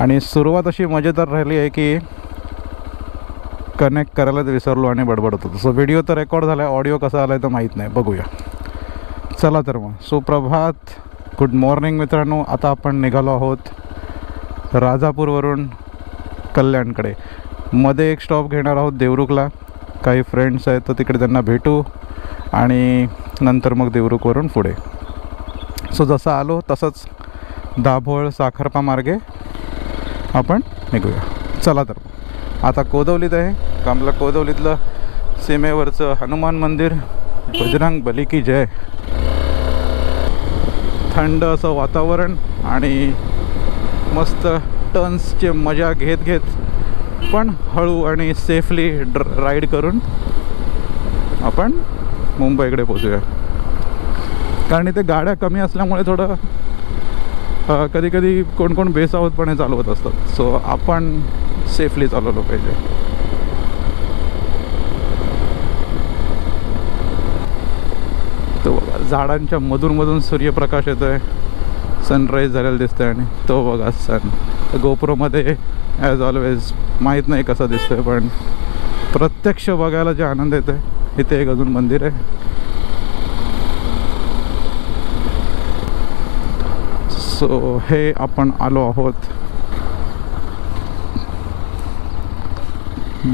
आणि सुरुवात अशी मजेदार राहिली आहे की कनेक्ट करायलाच विसरलो आणि बडबड होतो. सो व्हिडिओ तर रेकॉर्ड झाला आहे, ऑडिओ कसा आला आहे तर माहीत नाही, बघूया. चला तर मग सुप्रभात, गुड मॉर्निंग मित्रांनो. आता आपण निघालो आहोत राजापूरवरून कल्याणकडे. मध्ये एक स्टॉप घेणार आहोत देवरुखला. काही फ्रेंड्स आहेत तर तिकडे त्यांना भेटू आणि नंतर मग देवरुखवरून पुढे. सो जसं आलो तसंच दाभोळ साखरपा मार्गे आपण निघूया. चला तर आता कोदवलीत आहे. कामला कोदवलीतलं सीमेवरचं हनुमान मंदिर, बजरंग बली की जय. थंड असं वातावरण आणि मस्त टर्न्सची मजा घेत घेत पण हळू आणि सेफली राईड करून आपण मुंबईकडे पोचूया. कारण इथे गाड्या कमी असल्यामुळे थोडं कधी कधी कोण कोण बेसावतपणे चालवत असतात. सो आपण सेफली चालवलं पाहिजे. तो बघा झाडांच्या मधून सूर्यप्रकाश येतो आहे, सनराईज झालेला दिसतोय. आणि तो बघा सन गोप्रोमध्ये ॲज ऑलवेज माहीत नाही कसा दिसतोय, पण प्रत्यक्ष बघायला जे आनंद येतो आहे. इथे एक अजून मंदिर आहे. सो हे आपण आलो आहोत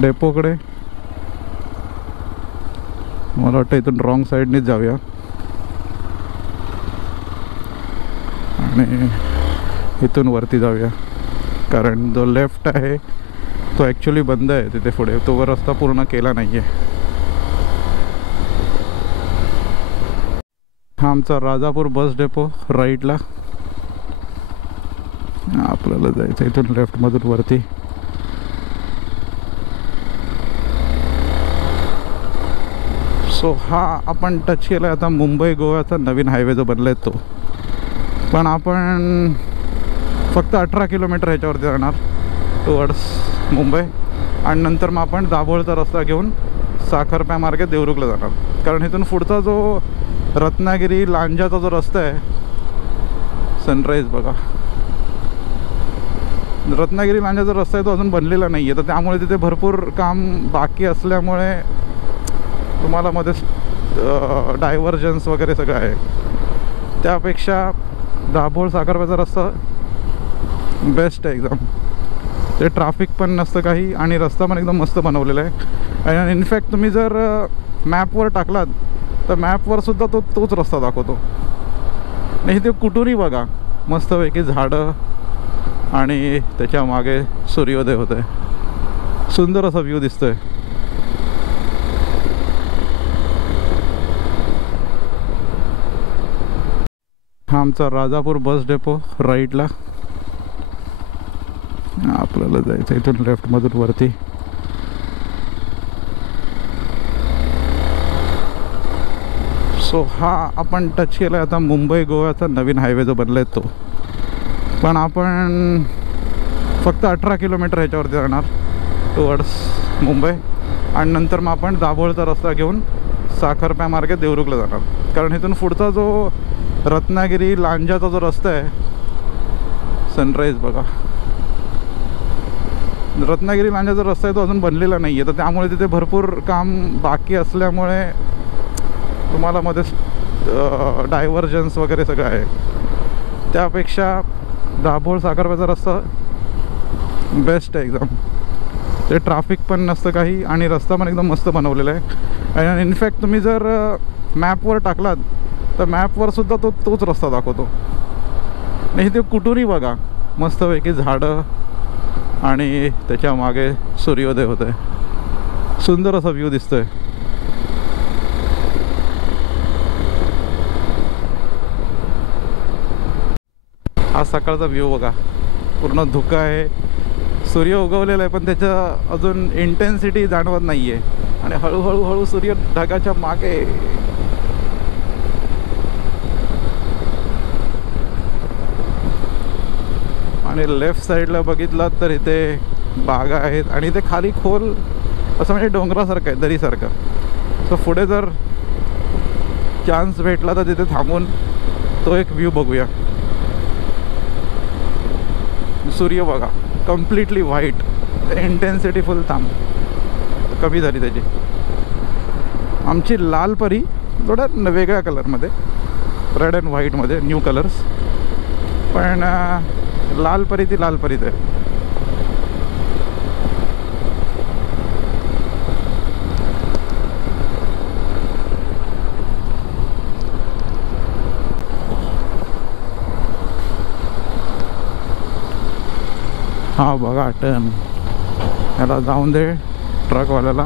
डेपोकडे. मला वाटतं इथून रॉंग साईडनीच जाऊया आणि इथून वरती जाऊया. कारण जो लेफ्ट आहे तो ॲक्च्युली बंद आहे तिथे पुढे, तो रस्ता पूर्ण केला नाही आहे. हा आमचा राजापूर बस डेपो राईटला. आपल्याला जायचं इथून लेफ्टमधून वरती. सो हा आपण टच केला आता मुंबई गोव्याचा नवीन हायवे जो बनला आहे तो. पण आपण फक्त 18 किलोमीटर ह्याच्यावरती जाणार टुवर्ड्स मुंबई आणि नंतर मग आपण दाभोळचा रस्ता घेऊन साखरप्या मार्गे देवरुखला जाणार. कारण इथून पुढचा जो रत्नागिरी लांजाचा जो रस्ता आहे, सनराईज बघा, रत्नागिरी लांजाचा रस्ता आहे तो अजून बनलेला नाही आहे. तर त्यामुळे तिथे भरपूर काम बाकी असल्यामुळे तुम्हाला मध्येच डायव्हर्जन्स वगैरे सगळं आहे. त्यापेक्षा दाभोळ साखरप्याचा रस्ता बेस्ट आहे एकदम. ते ट्रॅफिक पण नसतं काही आणि रस्ता पण एकदम मस्त बनवलेला आहे. आणि इनफॅक्ट तुम्ही जर मॅपवर टाकलात तर मॅपवर सुद्धा तोच रस्ता दाखवतो. नाही ते कुठूनही बघा मस्तपैकी झाडं आणि त्याच्या मागे सूर्योदय होत आहे. सुंदर असा व्ह्यू दिसतोय. हा आमचा राजापूर बस डेपो राईटला. आपल्याला जायचं इथून लेफ्टमधून वरती. सो हा आपण टच केला आता मुंबई गोव्याचा नवीन हायवे जो बनला आहे तो. पण आपण फक्त 18 किलोमीटर ह्याच्यावरती जाणार टुवर्ड्स मुंबई आणि नंतर मग आपण दाभोळचा रस्ता घेऊन साखरप्या मार्गे देवरुखला जाणार. कारण इथून पुढचा जो रत्नागिरी लांजाचा जो रस्ता आहे, सनराईज बघा, रत्नागिरी लांजाचा रस्ता आहे तो अजून बनलेला नाही आहे. तर त्यामुळे तिथे भरपूर काम बाकी असल्यामुळे तुम्हाला मध्येच डायव्हर्जन्स वगैरे सगळं आहे. त्यापेक्षा दाभोळ साखरप्याचा रस्ता बेस्ट आहे एकदम. ते ट्रॅफिक पण नसतं काही आणि रस्ता पण एकदम मस्त बनवलेला आहे. आणि इनफॅक्ट तुम्ही जर मॅपवर टाकलात तर मॅपवर सुद्धा तोच रस्ता दाखवतो. नाही ते कुठूनही बघा मस्तपैकी झाडं आणि त्याच्या मागे सूर्योदय होत आहे. सुंदर असा व्ह्यू दिसतोय. हा सकाळचा व्ह्यू बघा, पूर्ण धुकं आहे, सूर्य उगवलेला आहे पण त्याच्या अजून इंटेन्सिटी जाणवत नाही आहे. आणि हळूहळू सूर्य ढगाच्या मागे. आणि लेफ्ट साईडला बघितलात तर इथे बागा आहेत आणि इथे खाली खोल असं म्हणजे डोंगरासारखं आहे, दरीसारखं. सो पुढे जर चान्स भेटला तर तिथे थांबून तो एक व्ह्यू बघूया. सूर्य बघा कम्प्लिटली व्हाईट, इंटेन्सिटी फुल कमी झाली त्याची. आमची लाल परी थोड्या वेगळ्या कलरमध्ये, रेड अँड व्हाईटमध्ये, न्यू कलर्स. पण लाल परी ती लाल परीच आहे. हा बघा टर्न, याला जाऊन दे ट्रकवाल्याला.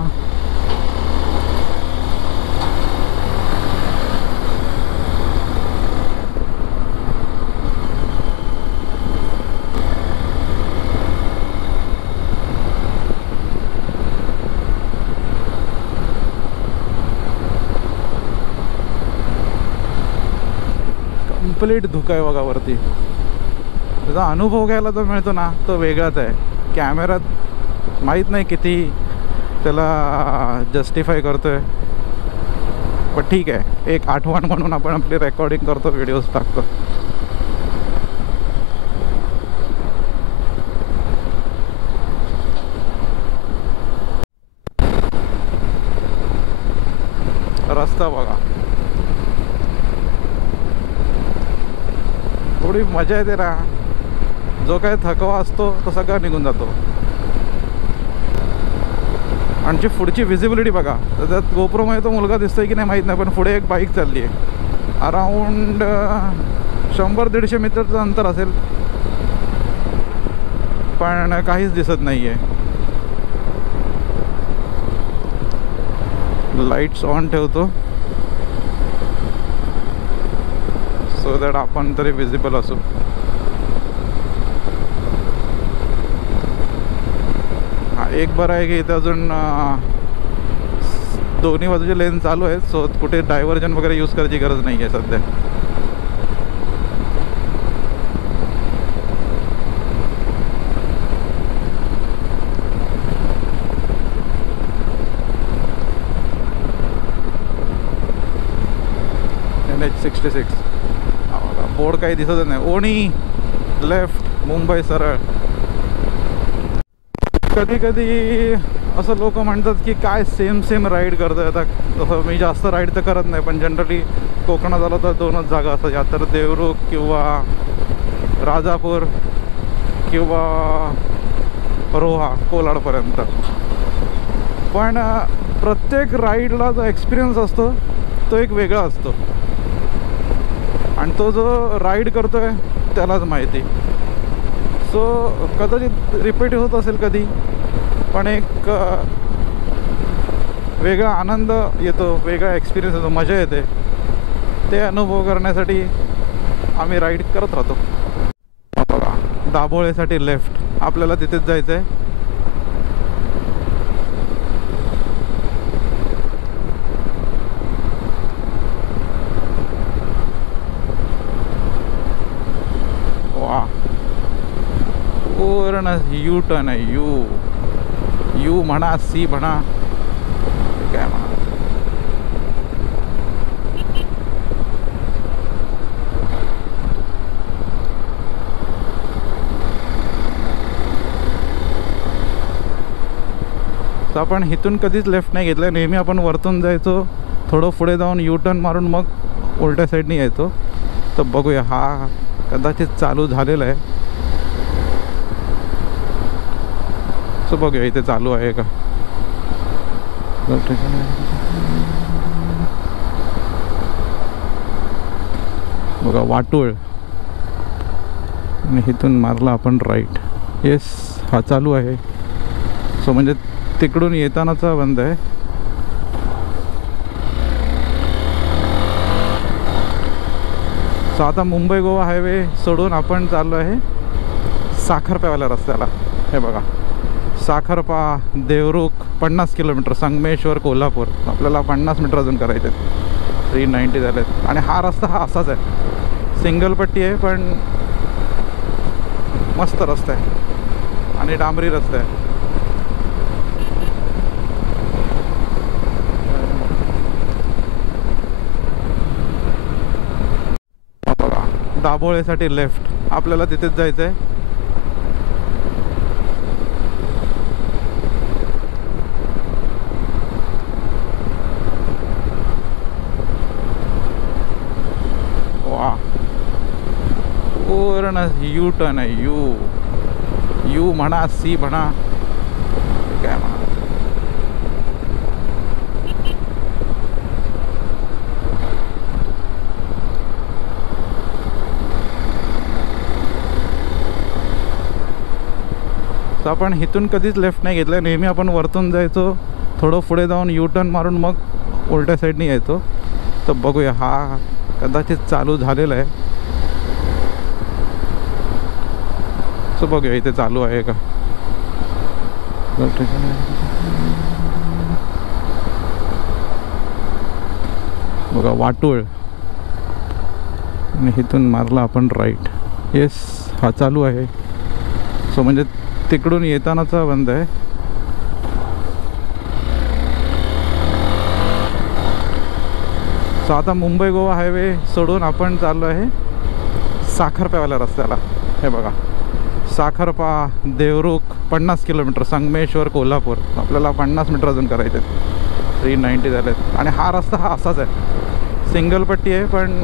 कंप्लीट धुका आहे बघा वरती. त्याचा अनुभव घ्यायला जो मिळतो ना तो वेगळाच आहे. कॅमेऱ्यात माहीत नाही किती त्याला जस्टिफाय करतोय, पण ठीक आहे, एक आठवण म्हणून आपण आपली रेकॉर्डिंग करतो, व्हिडिओज टाकतो. रस्ता बघा, थोडी मजा येते ना. जो काय थकवा असतो तो सगळा निघून जातो. आणि पुढची व्हिजिबिलिटी बघा, त्यात गोप्रोमध्ये तो मुलगा दिसतोय की नाही माहीत नाही, पण पुढे एक बाईक चालली आहे. अराऊंड 100-150 मीटरचं अंतर असेल, पण काहीच दिसत नाही आहे. लाईट्स ऑन ठेवतो सो दॅट आपण तरी विजिबल असू. हा एक बरं आहे की इथे अजून दोन्ही बाजूचे लेन चालू आहेत, सो कुठे डायव्हर्जन वगैरे यूज करायची गरज नाही आहे सध्या. NH66 बोर्ड काही दिसत नाही. ओणी लेफ्ट, मुंबई सरळ. कधी कधी असं लोक म्हणतात की काय सेम राईड करतोय. आता तसं मी जास्त राईड तर करत नाही, पण जनरली कोकणात आलं तर दोनच जागा असतात, या तर देवरुख किंवा राजापूर किंवा रोहा कोलाडपर्यंत. पण प्रत्येक राईडला जो एक्सपिरियन्स असतो तो एक वेगळा असतो, आणि तो जो राईड करतोय त्यालाच माहिती. सो कदाचित रिपीट होत असेल कधी, पण एक वेगळा आनंद येतो, वेगळा एक्सपिरियन्स येतो, मजा येते. ते अनुभव करण्यासाठी आम्ही राईड करत राहतो. बघा दाभोळेसाठी लेफ्ट, आपल्याला तिथेच जायचं आहे. पूर्ण यू टर्न आहे. यू म्हणा, सी म्हणा, काय म्हणा. तर आपण इथून कधीच लेफ्ट नाही घेतलं. नेहमी आपण वरतून जायचो, थोडं पुढे जाऊन यू टर्न मारून मग उलट्या साईडनी यायचो. तर बघूया, हा कदाचित चालू झालेला आहे. सो बघूया इथे चालू आहे का. बघा वाटोळ, आणि इथून मारला आपण राईट. येस, हा चालू आहे. सो म्हणजे तिकडून येतानाचा बंद आहे. सो आता मुंबई गोवा हायवे सोडून आपण चाललो आहे साखरप्यावाल्या रस्त्याला. हे बघा, साखरपा, देवरुख 50 किलोमीटर, संगमेश्वर, कोल्हापूर. आपल्याला 50 मीटर अजून करायचे आहेत. 390 झालेत. आणि हा रस्ता हा असाच आहे, सिंगल पट्टी आहे, पण मस्त रस्ता आहे आणि डांबरी रस्ता आहे. बघा दाभोळेसाठी लेफ्ट, आपल्याला तिथेच जायचं आहे. पूर्ण यू टर्न आहे. यू म्हणा, सी म्हणा, काय म्हणा. तर आपण इथून कधीच लेफ्ट नाही घेतलं. नेहमी आपण वरतून जायचो, थोडं पुढे जाऊन यू टर्न मारून मग उलट्या साईडनी यायचो. तर बघूया, हा कदाचित चालू झालेला आहे. सो बघूया इथे चालू आहे का. बघा वाटोळ, आणि इथून मारला आपण राईट. येस, हा चालू आहे. सो म्हणजे तिकडून येतानाचा बंद आहे. सो आता मुंबई गोवा हायवे सोडून आपण चाललो आहे साखरप्यावाल्या रस्त्याला. हे बघा, साखरपा, देवरुख 50 किलोमीटर, संगमेश्वर, कोल्हापूर. आपल्याला 50 मीटर अजून करायचे. 390 झालेत. आणि हा रस्ता हा असाच आहे, सिंगल पट्टी आहे, पण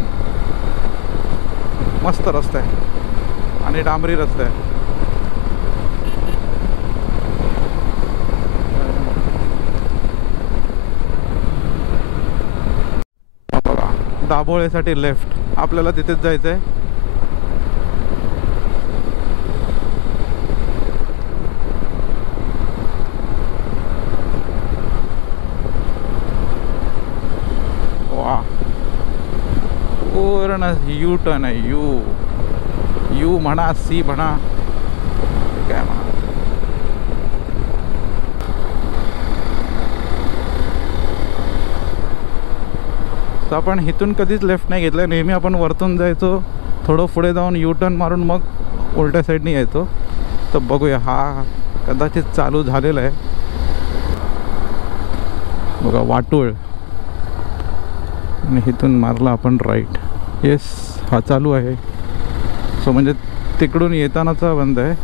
मस्त रस्ता आहे आणि डांबरी रस्ता आहे. बघा, दाभोळेसाठी लेफ्ट, आपल्याला तिथेच जायचं आहे. पूर्ण यू टर्न आहे. यू म्हणा, सी म्हणा, काय म्हणा. तर आपण इथून कधीच लेफ्ट नाही घेतलं. नेहमी आपण वरतून जायचो, थोडं पुढे जाऊन यू टर्न मारून मग उलट्या साईडनी यायचो. तर बघूया, हा कदाचित चालू झालेला आहे. बघा वाटोळ, आणि इथून मारला आपण राईट. येस, हा चालू आहे. सो म्हणजे तिकडून येतानाचा बंद आहे.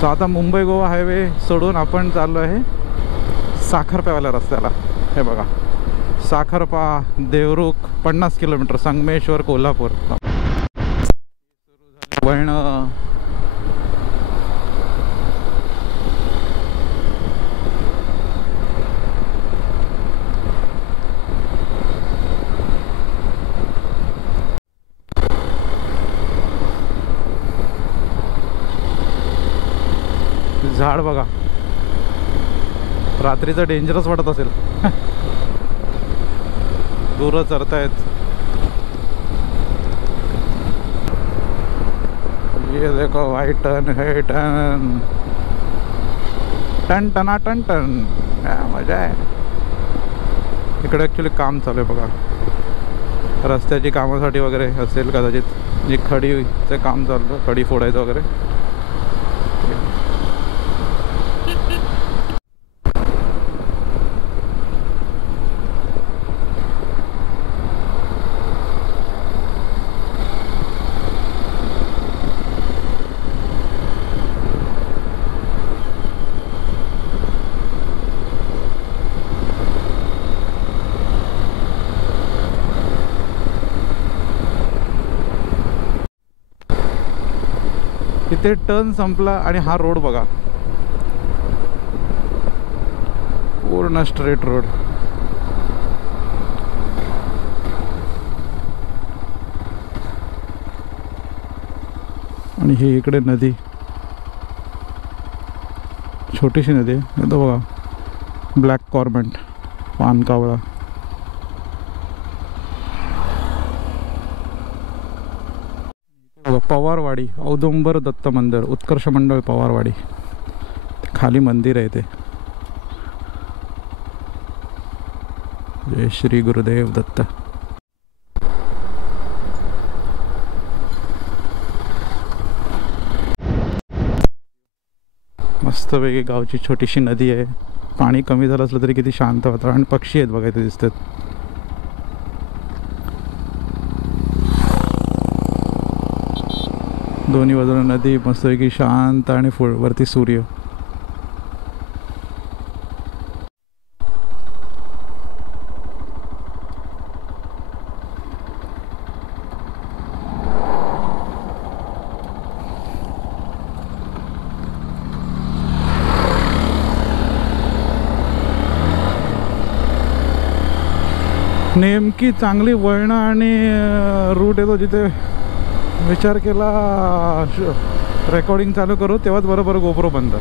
सो आता मुंबई गोवा हायवे सोडून आपण चाललो आहे साखरप्यावाल्या रस्त्याला. हे बघा, साखरपा, देवरुख 50 किलोमीटर, संगमेश्वर, कोल्हापूर. वळणं झाड बघा, रात्रीचं डेंजरस वाटत असेल. गुरं चरतायत. ये देखो, वाईट टन है टन, टन टना टन टन. मजा आहे. इकडे ॲक्च्युली काम चालू आहे बघा, रस्त्याची कामासाठी वगैरे असेल कदाचित. जी खडीचं काम चाललं, खडी फोडायचं वगैरे. इथे टर्न संपला आणि हा रोड बघा, पूर्ण स्ट्रेट रोड. आणि ही इकडे नदी, छोटीशी नदी आहे. तो बघा, ब्लॅक कॉर्मेंट, पानकावळा. पवारवाडी, औदुंबर दत्त मंदिर, उत्कर्ष मंडळ पवारवाडी. खाली मंदिर आहे ते. जय श्री गुरुदेव दत्त. मस्तपैकी गावची छोटीशी नदी आहे. पाणी कमी झालं असलं तरी किती शांत वातावरण. पक्षी आहेत बघा इथे दिसतात. दोन्ही बाजूला नदी, मस्तपैकी शांत, आणि वरती सूर्य. नेमकी चांगली वळणं आणि रूट येतो जिथे विचार केला रेकॉर्डिंग चालू करू तेव्हाच बरोबर गोप्रो बंद.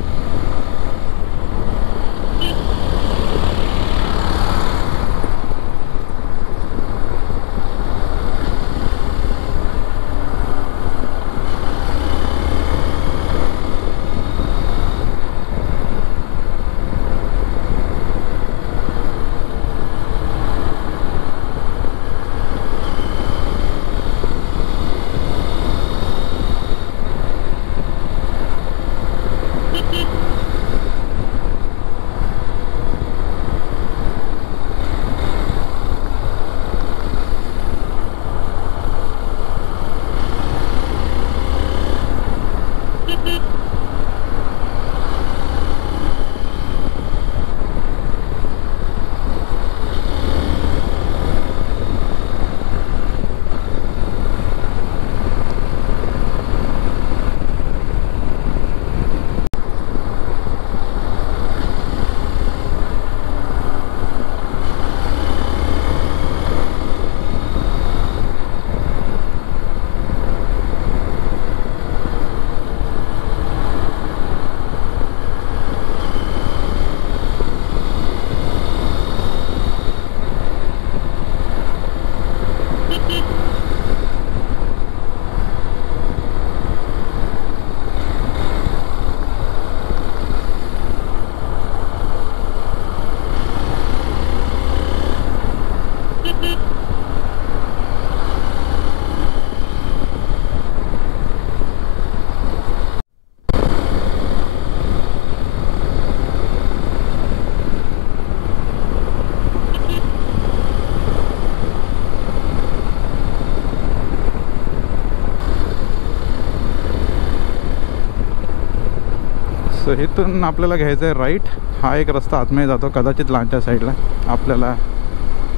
सो इथून आपल्याला घ्यायचं आहे राईट. हा एक रस्ता आतमध्ये जातो कदाचित लांच्या साईडला. आपल्याला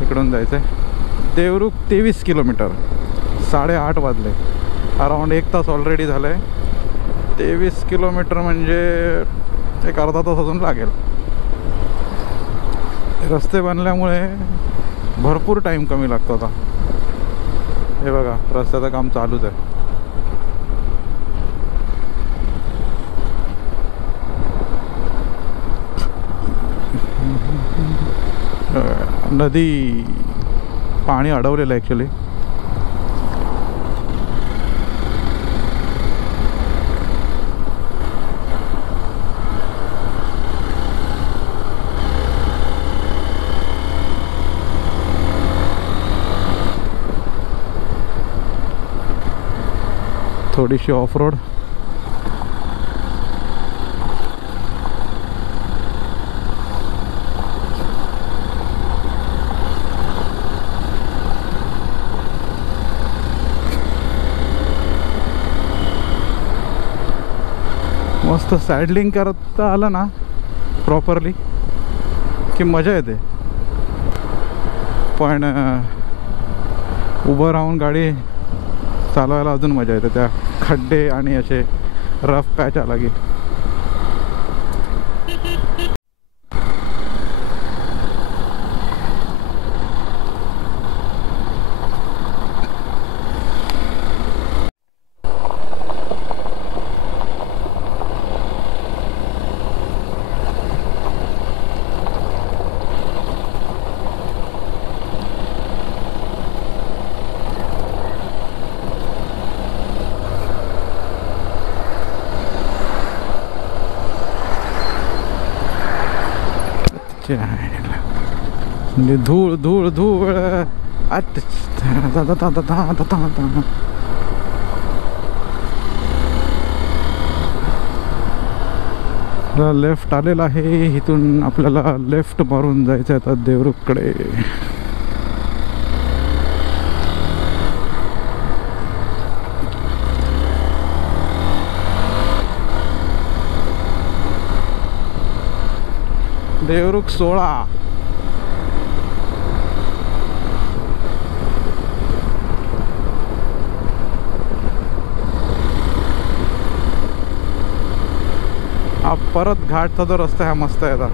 इकडून जायचं आहे देवरुख. 23 किलोमीटर. 8:30 वाजले. अराऊंड 1 तास ऑलरेडी झालं आहे. 23 किलोमीटर म्हणजे एक अर्धा तास अजून लागेल. रस्ते बनल्यामुळे भरपूर टाईम कमी लागतो आता. हे बघा रस्त्याचं काम चालूच आहे. नदी पाणी अडवलेलं आहे ॲक्च्युली. थोडीशी ऑफ रोड. मस्त सॅडलिंग करता आलं ना प्रॉपरली की मजा येते. पण उभं राहून गाडी चालवायला अजून मजा येते. त्या खड्डे आणि असे रफ पॅच आला की. म्हणजे धूळ धूळ धूळ. लेफ्ट आलेला आहे. इथून आपल्याला लेफ्ट मारून जायचं आहे आता देवरुखकडे. देवरुख 16. हा परत घाटचा जो रस्ता हा मस्त आहे आता.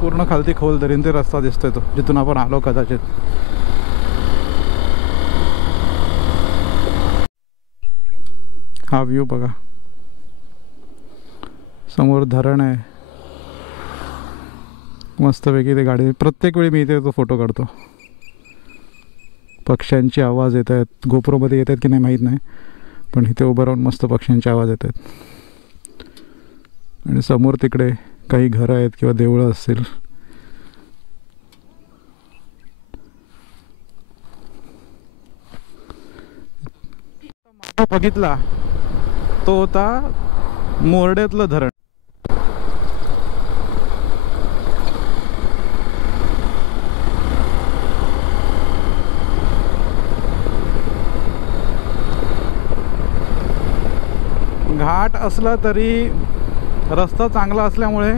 पूर्ण खालती खोल दरीन ते रस्ता दिसतोय तो जिथून आपण आलो कदाचित. हा व्ह्यू बघा, समोर धरण आहे मस्तपैकी. ते गाडी प्रत्येक वेळी मी इथे तो फोटो काढतो. पक्ष्यांचे आवाज येत आहेत, गोप्रोमध्ये येत आहेत की नाही माहीत नाही, पण इथे उभं राहून मस्त पक्ष्यांचे आवाज येत आहेत. आणि समोर तिकडे काही घरं आहेत किंवा देवळं असतील. बघितला तो होता मोरड्यातलं धरण. घाट असला तरी रस्ता चांगला असल्यामुळे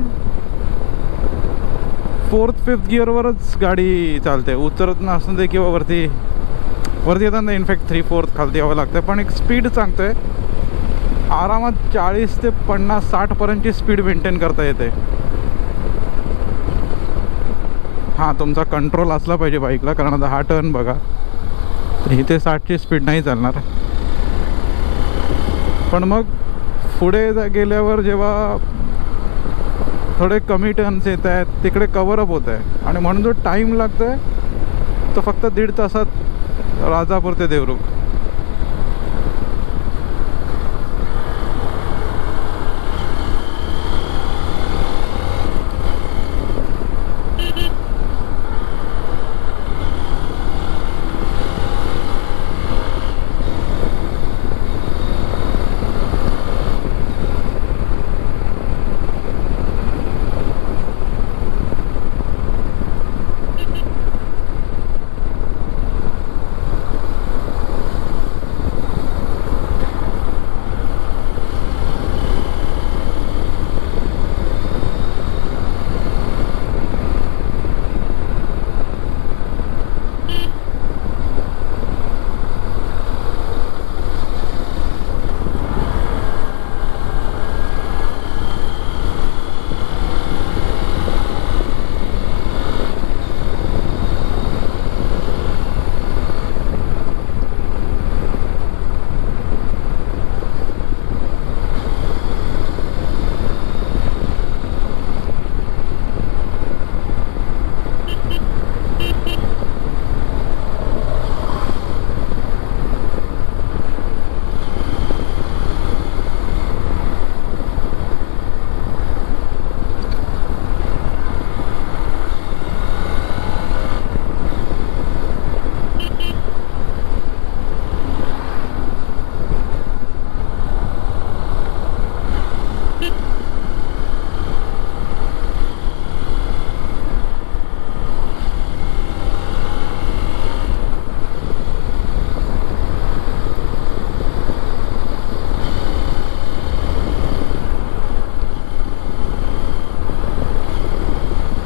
4th-5th गिअरवरच गाडी चालते. उतरत नसते किंवा वरती येताना इनफॅक्ट 3/4 खालती यावं लागतं. पण एक स्पीड सांगतो आहे, आरामात 40 ते 50-60 पर्यंतची स्पीड मेंटेन करता येते. हां, तुमचा कंट्रोल असला पाहिजे बाईकला, कारण आता हा टर्न बघा, तर इथे 60ची स्पीड नाही चालणार. पण मग पुढे गेल्यावर जेव्हा थोडे कमी टर्न्स येत आहेत तिकडे कव्हरअप होत आहे. आणि म्हणून जो टाईम लागतो आहे तो फक्त 1.5 तासात राजापूर ते देवरुख.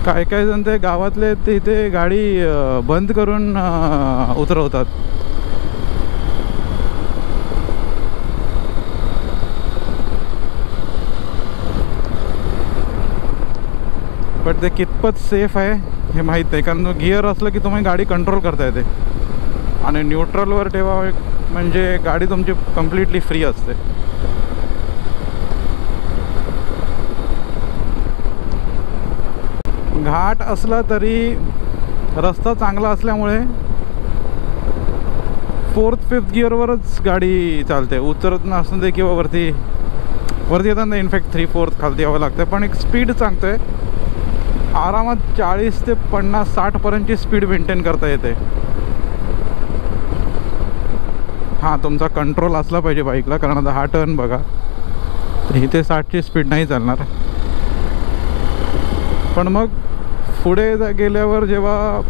काही काही जण ते गावातले ते इथे गाडी बंद करून उतरवतात. पण ते कितपत सेफ आहे हे माहीत नाही, कारण गिअर असलं की तुम्ही गाडी कंट्रोल करता येते आणि न्यूट्रलवर ठेवा म्हणजे गाडी तुमची कम्प्लिटली फ्री असते. घाट असला तरी रस्ता चांगला असल्यामुळे 4th-5th गिअरवरच गाडी चालते. उतरत नसते किंवा वरती येताना इनफॅक्ट 3/4 खालती यावं लागतं. पण एक स्पीड सांगतो आहे, आरामात 40 ते 50-60 पर्यंतची स्पीड मेंटेन करता येते. हां, तुमचा कंट्रोल असला पाहिजे बाईकला, कारण आता हा टर्न बघा, तर इथे 60ची स्पीड नाही चालणार. पण मग पुढे गेल्यावर जेव्हा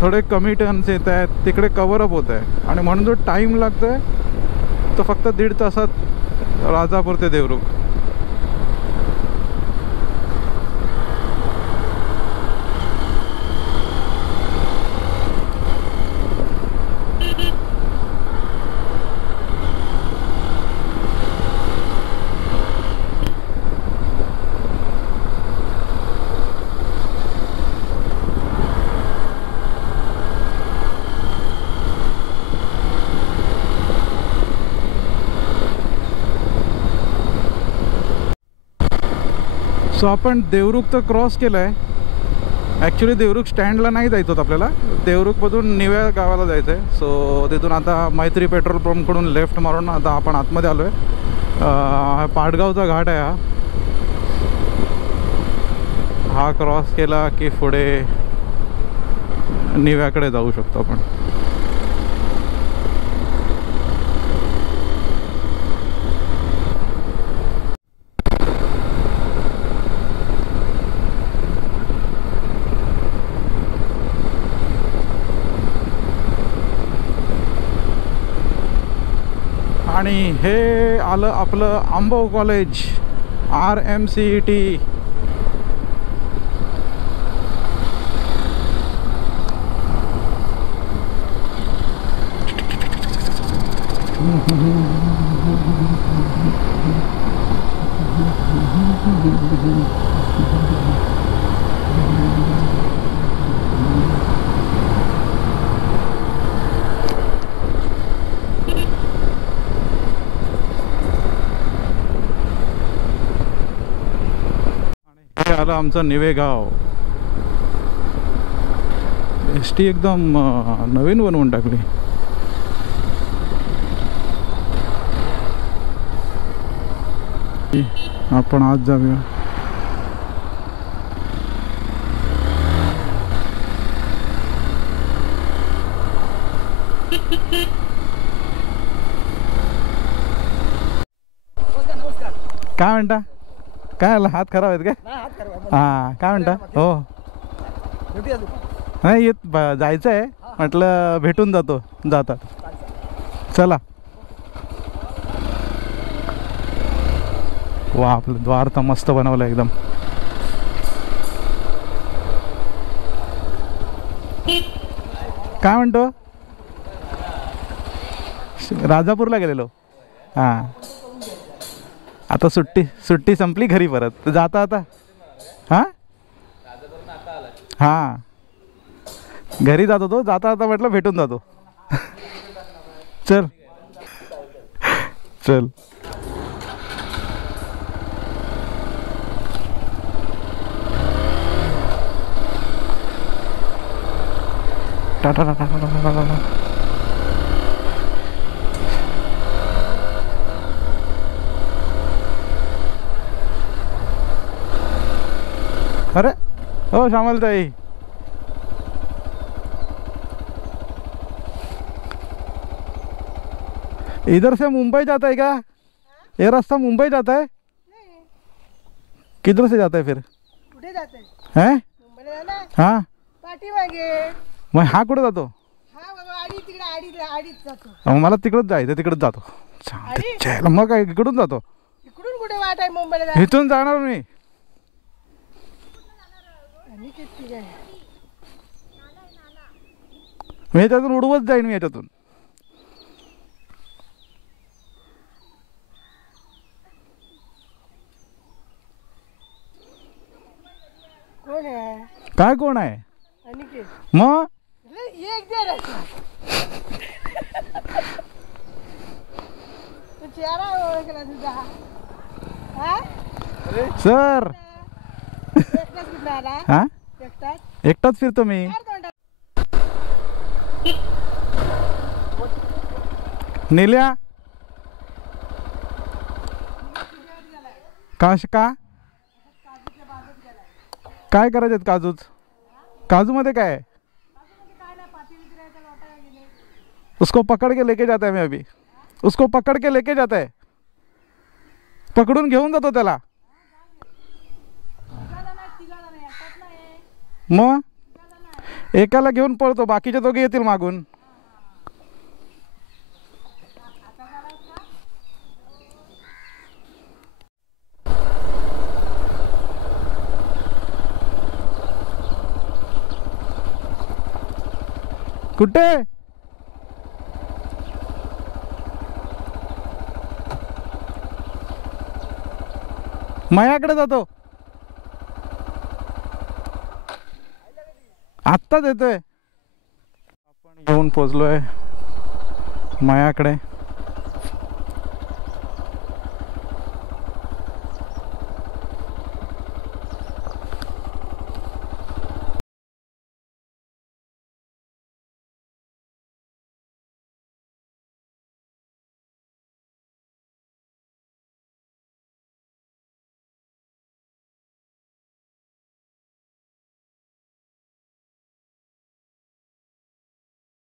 थोडे कमी टर्न्स येत आहेत तिकडे कव्हरअप होत आहे. आणि म्हणून जो टाईम लागतो आहे तो फक्त 1.5 तासात राजापूर ते देवरुख. सो आपण देवरुख तर क्रॉस केलं आहे. ॲक्च्युली देवरुख स्टँडला नाही जायचं होतं आपल्याला, देवरुखमधून निव्या गावाला जायचं आहे. सो तिथून आता मैत्री पेट्रोल पंपकडून लेफ्ट मारून आता आपण आतमध्ये आलो आहे. पाटगावचा घाट आहे हा क्रॉस केला की पुढे निव्याकडे जाऊ शकतो आपण. आणि हे आलं आपलं आंबव कॉलेज RMCET. हे आलं आमचं निवेगाव. ST एकदम नवीन बनवून टाकली. आपण आज जाऊया. काय म्हणता? काय आलं, हात खराब आहेत काय? हां, काय म्हणता? हो नाही येत, जायचं आहे म्हटलं, भेटून जातो जातात. चला. वा, आपलं द्वार तर मस्त बनवलं एकदम. काय म्हणतो? राजापूरला गेलेलो. हां, आता सुट्टी संपली, घरी परत जाता आता. हां हां, घरी जात होतो, जाता आता म्हटलं भेटून जातो. चल चल. टाटा टाटा टाटा टाटा. अरे हो श्यामलताई, इधर से मुंबई जाता है क्या? ये रास्ता मुंबई जाता है? किधर से जाता है फिर? कुठे जाते हैं? मुंबईला जाणार? हाँ, पाठीमागे. मग हा कुठे जातो? हा बाबा, आडीच जातो. मला तिकडच जायचं, तिकडच जातो. चालेल, मग काय इकडून जातो? इकडून कुठे वाट आहे मुंबईला जायला? इथून जाणार मी. आणि किती काय? मी याच्यातून उडवत जाईन, मी याच्यातून. कोण आहे? काय कोण आहे? अनिकेत. मग एक दे रे. तू चेहरा ओळखला तुझा? हा? सर, एकटाच कुठे आला? हा, एकटाच? एकटाच फिरतो मी. नील्या का काय करायचे काजूच? काजू मध्ये काय है? उसको पकड़ के लेके जाता है मैं अभी. उसको पकड़ के लेके जाता है, पकडून घेऊन जातो त्याला. मग एकाला घेऊन पळतो, बाकीचे दोघे येतील मागून. कुठे? मायाकडे जातो, आत्ताच येतोय. आपण घेऊन पोचलोय मायाकडे.